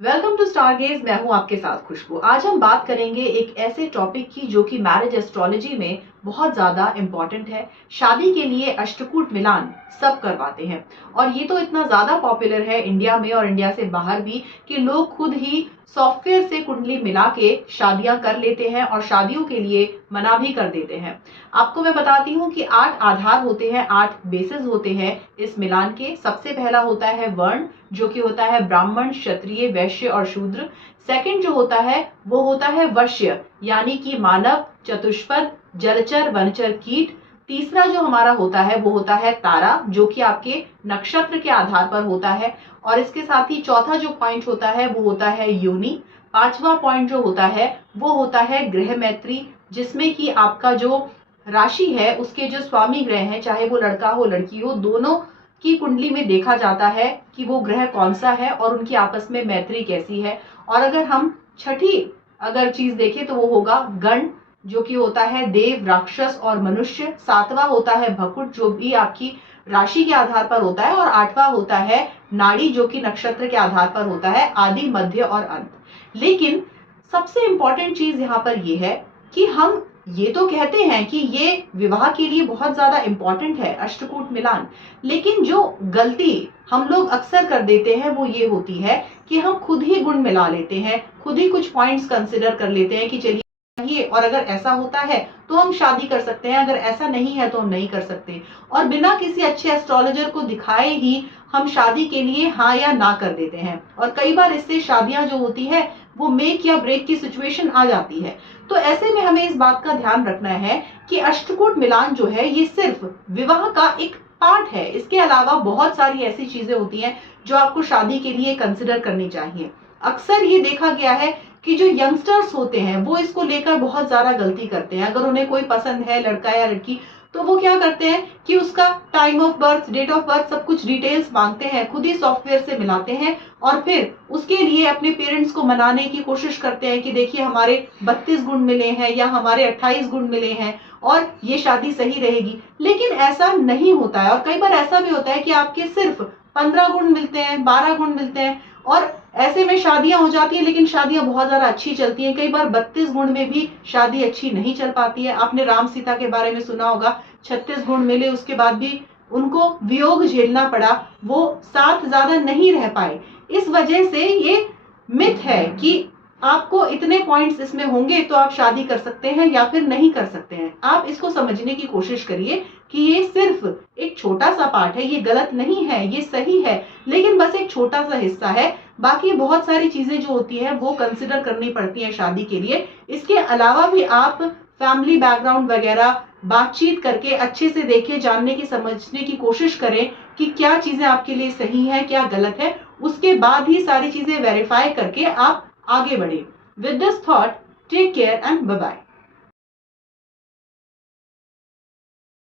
Welcome to स्टारगेज। मैं हूं आपके साथ खुशबू। आज हम बात करेंगे एक ऐसे टॉपिक की जो कि मैरिज एस्ट्रोलॉजी में बहुत ज्यादा इंपॉर्टेंट है। शादी के लिए अष्टकूट मिलान सब करवाते हैं और ये तो इतना ज्यादा पॉपुलर है इंडिया में और इंडिया से बाहर भी कि लोग खुद ही सॉफ्टवेयर से कुंडली मिला के शादियां कर लेते हैं और शादियों के लिए मना भी कर देते हैं। आपको मैं बताती हूँ कि 8 आधार होते हैं, 8 बेसिस होते हैं इस मिलान के। सबसे पहला होता है वर्ण, जो कि होता है ब्राह्मण, क्षत्रिय, वैश्य और शूद्र। सेकंड जो होता है वो होता है वश्य, यानी कि मानव, चतुष्पद, जलचर, वनचर, कीट। तीसरा जो हमारा होता है वो होता है तारा, जो कि आपके नक्षत्र के आधार पर होता है। और इसके साथ ही चौथा जो पॉइंट होता है वो होता है योनि। पांचवा पॉइंट जो होता है वो होता है ग्रह मैत्री, जिसमें कि आपका जो राशि है उसके जो स्वामी ग्रह हैं, चाहे वो लड़का हो लड़की हो, दोनों की कुंडली में देखा जाता है कि वो ग्रह कौन सा है और उनकी आपस में मैत्री कैसी है। और अगर हम छठी अगर चीज देखें तो वो होगा गण, जो कि होता है देव, राक्षस और मनुष्य। सातवां होता है भकुट, जो भी आपकी राशि के आधार पर होता है। और आठवां होता है नाड़ी, जो कि नक्षत्र के आधार पर होता है, आदि, मध्य और अंत। लेकिन सबसे इंपॉर्टेंट चीज यहाँ पर यह है कि हम ये तो कहते हैं कि ये विवाह के लिए बहुत ज्यादा इंपॉर्टेंट है अष्टकूट मिलान, लेकिन जो गलती हम लोग अक्सर कर देते हैं वो ये होती है कि हम खुद ही गुण मिला लेते हैं, खुद ही कुछ पॉइंट्स कंसिडर कर लेते हैं कि चलिए और अगर ऐसा होता है तो हम शादी कर सकते हैं, अगर ऐसा नहीं है तो हम नहीं कर सकते। और बिना किसी अच्छे एस्ट्रोलॉजर को दिखाए ही हम शादी के लिए हाँ या ना कर देते हैं। और कई बार इससे शादियां जो होती है वो मेक या ब्रेक की सिचुएशन आ जाती है। तो ऐसे में हमें इस बात का ध्यान रखना है कि अष्टकूट मिलान जो है ये सिर्फ विवाह का एक पार्ट है। इसके अलावा बहुत सारी ऐसी चीजें होती हैं जो आपको शादी के लिए कंसिडर करनी चाहिए। अक्सर ये देखा गया है कि जो यंगस्टर्स होते हैं वो इसको लेकर बहुत ज्यादा गलती करते हैं। अगर उन्हें कोई पसंद है, लड़का या लड़की, तो वो क्या करते हैं कि उसका time of birth, date of birth, सब कुछ डिटेल्स मांगते हैं, खुद ही सॉफ्टवेयर से मिलाते हैं और फिर उसके लिए अपने पेरेंट्स को मनाने की कोशिश करते हैं कि देखिए हमारे 32 गुण मिले हैं या हमारे 28 गुण मिले हैं और ये शादी सही रहेगी। लेकिन ऐसा नहीं होता है। और कई बार ऐसा भी होता है कि आपके सिर्फ 15 गुण मिलते हैं, 12 गुण मिलते हैं और ऐसे में शादियां हो जाती है, लेकिन शादियां बहुत ज्यादा अच्छी चलती हैं। कई बार 32 गुण में भी शादी अच्छी नहीं चल पाती है। आपने राम सीता के बारे में सुना होगा, 36 गुण मिले, उसके बाद भी उनको वियोग झेलना पड़ा, वो साथ ज्यादा नहीं रह पाए। इस वजह से ये मिथ है कि आपको इतने पॉइंट्स इसमें होंगे तो आप शादी कर सकते हैं या फिर नहीं कर सकते हैं। आप इसको समझने की कोशिश करिए कि ये सिर्फ एक छोटा सा पार्ट है, ये गलत नहीं है, ये सही है, लेकिन बस एक छोटा सा हिस्सा है। बाकी बहुत सारी चीजें जो होती है वो कंसिडर करनी पड़ती है शादी के लिए। इसके अलावा भी आप फैमिली बैकग्राउंड वगैरह बातचीत करके अच्छे से देखें, जानने की, समझने की कोशिश करें कि क्या चीजें आपके लिए सही है, क्या गलत है। उसके बाद ही सारी चीजें वेरीफाई करके आप आगे बढ़े। With this thought, take care and bye bye.